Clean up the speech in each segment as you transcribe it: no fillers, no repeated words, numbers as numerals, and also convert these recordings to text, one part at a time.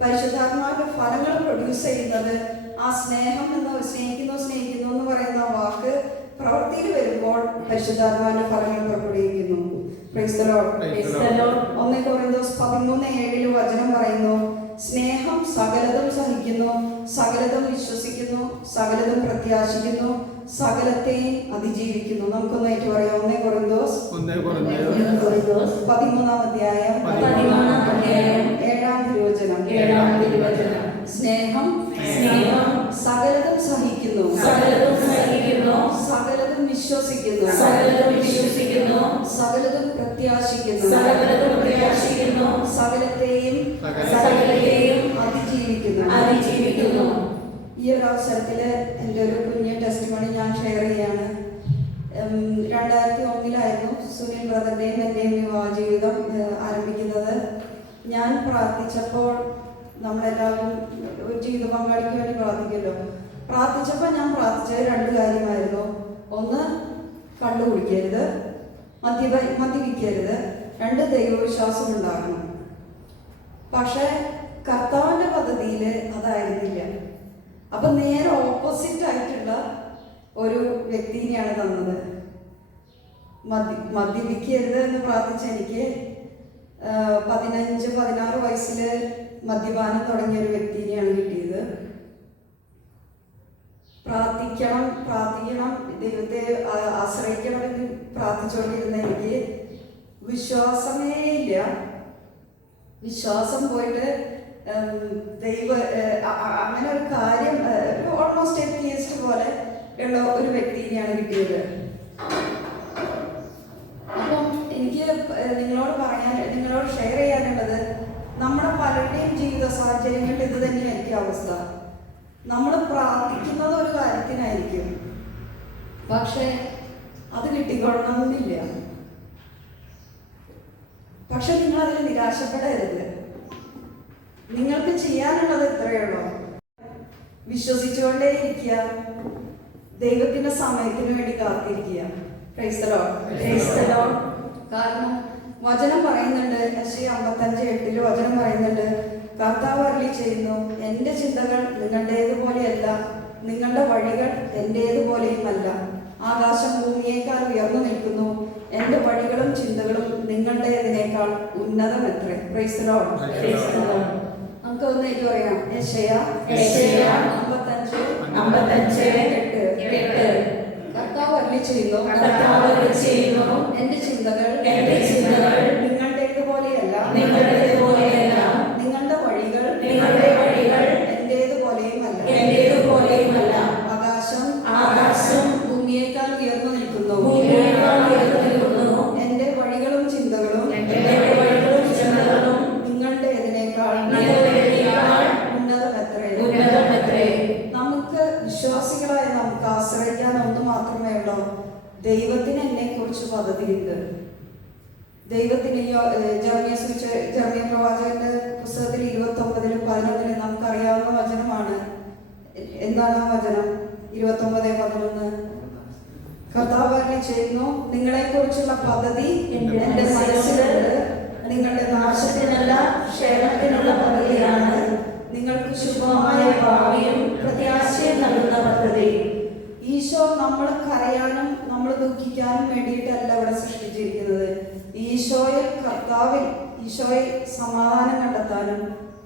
പരിശുദ്ധാത്മാവിന്റെ ഫലങ്ങൾ പ്രൊഡ്യൂസ് ചെയ്യുന്നത് ആ സ്നേഹം സ്നേഹിക്കുന്നു എന്ന് പറയുന്ന വാക്ക് പ്രവൃത്തിയിൽ വരുമ്പോൾ പരിശുദ്ധാത്മാവിന്റെ ഫലങ്ങൾ പുറപ്പെടുവിക്കുന്നു. Price the Lord. 1 കൊരിന്ത്യർ 13:7 വചനം പറയുന്നു, സ്നേഹം സകലതും സഹിക്കുന്നു, സകലതും വിശ്വസിക്കുന്നു, സകലതും പ്രത്യാശിക്കുന്നു, സകലത്തെയും അതിജീവിക്കുന്നു. നമുക്കൊന്നായിട്ട് പറയാം. 1 കൊരിന്ത്യർ 13 അധ്യായം 7 തിരുവചനം. സ്നേഹം സകലതും സഹിക്കുന്നു, സകലതും വിശ്വസിക്കുന്നു, സകലതും പ്രത്യാശിക്കുന്നു, സകലത്തെയും അതിജീവിക്കുന്നു. ഈ ഒരു അവസരത്തില് എൻ്റെ ഒരു കുഞ്ഞ് ടെസ്റ്റിമണി ഞാൻ ഷെയർ ചെയ്യാണ്. 2001 സുനിൽ ബ്രദറിന്റെയും എൻ്റെയും വിവാഹ ജീവിതം ആരംഭിക്കുന്നത്. ഞാൻ പ്രാർത്ഥിച്ചപ്പോൾ, നമ്മളെല്ലാവരും ഒരു ജീവിത പങ്കാളിക്ക് വേണ്ടി പ്രാർത്ഥിക്കുമല്ലോ. പ്രാർത്ഥിച്ചപ്പോൾ ഞാൻ പ്രാർത്ഥിച്ചത് 2 കാര്യമായിരുന്നു. ഒന്ന്, കണ്ടുപിടിക്കരുത്, മദ്യപിക്കരുത്. 2, ദൈവവിശ്വാസം ഉണ്ടാകണം. പക്ഷെ കർത്താവിന്റെ പദ്ധതിയിൽ അതായിരുന്നില്ല. അപ്പൊ നേരെ ഓപ്പോസിറ്റ് ആയിട്ടുള്ള ഒരു വ്യക്തിനെയാണ് തന്നത്. മദ്യപിക്കരുത് എന്ന് പ്രാർത്ഥിച്ച എനിക്ക് 15-16 വയസ്സില് മദ്യപാനം തുടങ്ങിയ ഒരു വ്യക്തിനെയാണ് കിട്ടിയത്. പ്രാർത്ഥിക്കണം, ദൈവത്തെ ആശ്രയിക്കണം എന്ന് പ്രാർത്ഥിച്ചുകൊണ്ടിരുന്ന എനിക്ക് വിശ്വാസമേ ഇല്ല. വിശ്വാസം പോയിട്ട് അങ്ങനെ ഒരു കാര്യം ഓൾമോസ്റ്റ് എത്തിയസ്റ്റ് പോലെ ഉള്ള ഒരു വ്യക്തിനെയാണ് കിട്ടിയത്. അപ്പം എനിക്ക് നിങ്ങളോട് ഷെയർ ചെയ്യാനുള്ളത്, നമ്മുടെ പലരുടെയും ജീവിത സാഹചര്യങ്ങളിൽ ഇത് തന്നെയായിരിക്കും അവസ്ഥ. നമ്മൾ പ്രാർത്ഥിക്കുന്നത് ഒരു കാര്യത്തിനായിരിക്കും, പക്ഷെ അത് കിട്ടിക്കൊള്ളണമെന്നില്ല. പക്ഷെ നിങ്ങൾ അതിൽ നിരാശപ്പെടരുത്. നിങ്ങൾക്ക് ചെയ്യാനുള്ളത് ഇത്രയുള്ളൂ, വിശ്വസിച്ചുകൊണ്ടേയിരിക്കുക, ദൈവത്തിന്റെ സമയത്തിന് വേണ്ടി കാത്തിരിക്കുക. Price the Lord. കാരണം വചനം പറയുന്നുണ്ട്, യെശയ്യാ 55:8 വചനം പറയുന്നുണ്ട്, കർത്താവ് അരുളി ചെയ്യുന്നു, എൻ്റെ ചിന്തകൾ നിങ്ങളുടേതുപോലെയല്ല, നിങ്ങളുടെ വഴികൾ എൻ്റേതുപോലെയുമല്ല. ആകാശം ഭൂമിയേക്കാൾ ഉയർന്നു നിൽക്കുന്നു, എൻ്റെ വഴികളും ചിന്തകളും നിങ്ങളുടേതിനേക്കാൾ ഉന്നതമെത്രേ. Praise the lord. നമുക്ക് ഒന്നേക്ക് പറയാം. യെശയ്യാ 55:8 കർത്താവ് അരുളി ചെയ്യുന്നു, എൻ്റെ ചിന്തകൾ നിങ്ങളുടേതുപോലെയല്ല, നിങ്ങളുടെ വഴികൾ എന്റേതുപോലെയുമല്ല. ആകാശം ഭൂമിയേക്കാൾ ഉയർന്നു നിൽക്കുന്നു, എന്റെ വഴികളും ചിന്തകളും നിങ്ങളുടെ ഇതിനേക്കാൾ ഉന്നതമെത്രേ. നമുക്ക് വിശ്വാസികളായ നമുക്ക് ആശ്രയിക്കാൻ ഒന്ന് മാത്രമേ ഉള്ളൂ. ദൈവത്തിന് എന്നെ കുറിച്ച് പദ്ധതിയുണ്ട്. ദൈവത്തിന് ജെറമ്യാ പ്രവാചകന്റെ പുസ്തകത്തിൽ 29:11 നമുക്കറിയാവുന്ന വചനമാണ്. എന്താണ് ആ വചനം? 29:11 കർത്താവ് അരുളി ചെയ്യുന്നു, നിങ്ങളെ കുറിച്ചുള്ള പദ്ധതി എന്റെ മനസ്സിലുണ്ട്, നിങ്ങളുടെ നാശത്തിനല്ല ക്ഷേമത്തിനുള്ള പദ്ധതിയാണ്, നിങ്ങൾക്ക് ശുഭമായ ഭാവിയും പ്രത്യാശയും നൽകുന്ന പദ്ധതി. ഈശോ നമ്മൾ കരയാനും നമ്മൾ ദുഃഖിക്കാനും വേണ്ടിയിട്ടല്ല ഇവിടെ സൃഷ്ടിച്ചിരിക്കുന്നത്. ഈശോയിൽ സമാധാനം കണ്ടെത്താനും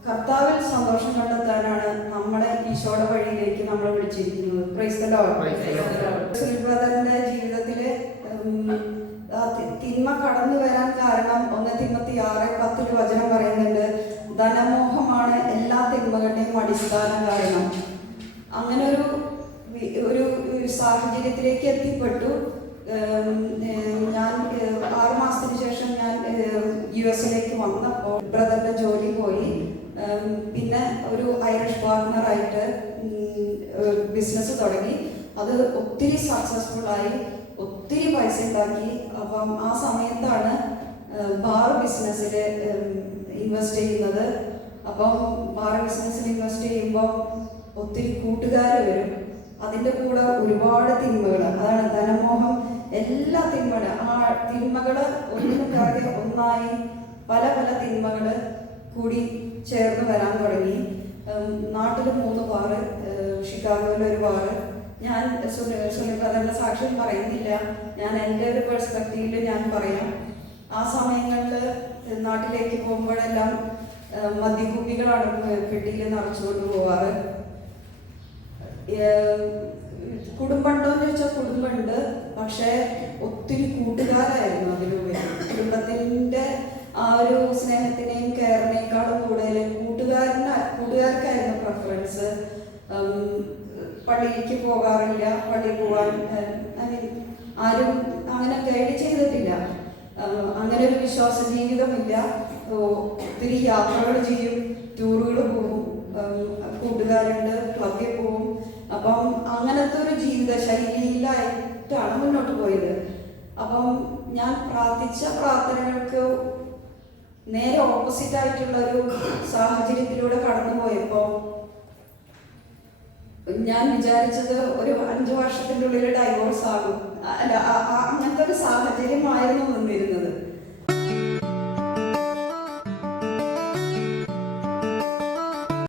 കർത്താവിൽ സന്തോഷം കണ്ടെത്താനാണ് നമ്മളെ ഈശോയുടെ വഴിയിലേക്ക് നമ്മൾ വിളിച്ചിരിക്കുന്നത്. Price the Lord. സുനിൽ ബ്രദറിന്റെ ജീവിതത്തില് തിന്മ കടന്നു വരാൻ കാരണം 1 തിമോത്തി 6:10 വചനം പറയുന്നുണ്ട്, ധനമോഹമാണ് എല്ലാ തിന്മകളുടെയും അടിസ്ഥാന കാരണം. അങ്ങനെ ഒരു സാഹചര്യത്തിലേക്ക് എത്തിപ്പെട്ടു. ഞാൻ 6 മാസത്തിന് ശേഷം ഞാൻ US വന്നപ്പോൾ ബ്രദറിന്റെ ജോലി പോയി. പിന്നെ ഒരു ഐറിഷ് പാർട്ട്ണറായിട്ട് ബിസിനസ് തുടങ്ങി. അത് ഒത്തിരി സക്സസ്ഫുൾ ആയി, ഒത്തിരി പൈസ ഉണ്ടാക്കി. അപ്പം ആ സമയത്താണ് ബാർ ബിസിനസ്സിൽ ഇൻവെസ്റ്റ് ചെയ്യുന്നത്. അപ്പം ബാർ ബിസിനസ്സിൽ ഇൻവെസ്റ്റ് ചെയ്യുമ്പോൾ ഒത്തിരി കൂട്ടുകാർ വരും. അതിൻ്റെ കൂടെ ഒരുപാട് തിന്മകൾ, അതാണ് ധനമോഹം. എല്ലാ തിന്മകൾ ഒന്നിനു പിറകെ ഒന്നായി പല തിന്മകൾ കൂടി ചേർന്ന് വരാൻ തുടങ്ങി. നാട്ടിൽ 3 ബാറ്, ഷിക്കാഗോയിൽ 1 ബാറ്. ഞാൻ സുനിൽ സാക്ഷ്യം പറയുന്നില്ല, ഞാൻ എൻ്റെ ഒരു പെർസ്പെക്റ്റീവിൽ ഞാൻ പറയാം. ആ സമയങ്ങളിൽ നാട്ടിലേക്ക് പോകുമ്പോഴെല്ലാം മദ്യക്കുപ്പികളാണ് പെട്ടിയിൽ നിറച്ചുകൊണ്ട് പോവാറ്. കുടുംബമുണ്ടോ എന്ന് ചോദിച്ചാൽ കുടുംബമുണ്ട്, പക്ഷേ ഒത്തിരി കൂട്ടുകാരായിരുന്നു അതിലുപരി. കുടുംബത്തിൻ്റെ ആ ഒരു സ്നേഹത്തിനെയും കെയറിനേക്കാളും കൂടുതൽ കൂട്ടുകാർക്കായിരുന്നു പ്രിഫറൻസ്. പള്ളിക്ക് പോകാറില്ല, പള്ളിയിൽ പോകാൻ ആരും അങ്ങനെ ഗൈഡ് ചെയ്തിട്ടില്ല. അങ്ങനെ ഒരു വിശ്വാസ ജീവിതമില്ല. ഒത്തിരി യാത്രകൾ ചെയ്യും, ടൂറുകൾ പോകും, കൂട്ടുകാരുണ്ട്, ക്ലബിൽ പോകും. അപ്പം അങ്ങനത്തെ ഒരു ജീവിത ശൈലിയിലായിട്ടാണ് മുന്നോട്ട് പോയത്. അപ്പം ഞാൻ പ്രാർത്ഥിച്ച പ്രാർത്ഥനകൾക്ക് നേരെ ഓപ്പോസിറ്റ് ആയിട്ടുള്ള ഒരു സാഹചര്യത്തിലൂടെ കടന്നു പോയപ്പോൾ ഞാൻ വിചാരിച്ചത് ഒരു 5 വർഷത്തിൻ്റെ ഉള്ളിൽ ഡൈവോഴ്സ് ആകും.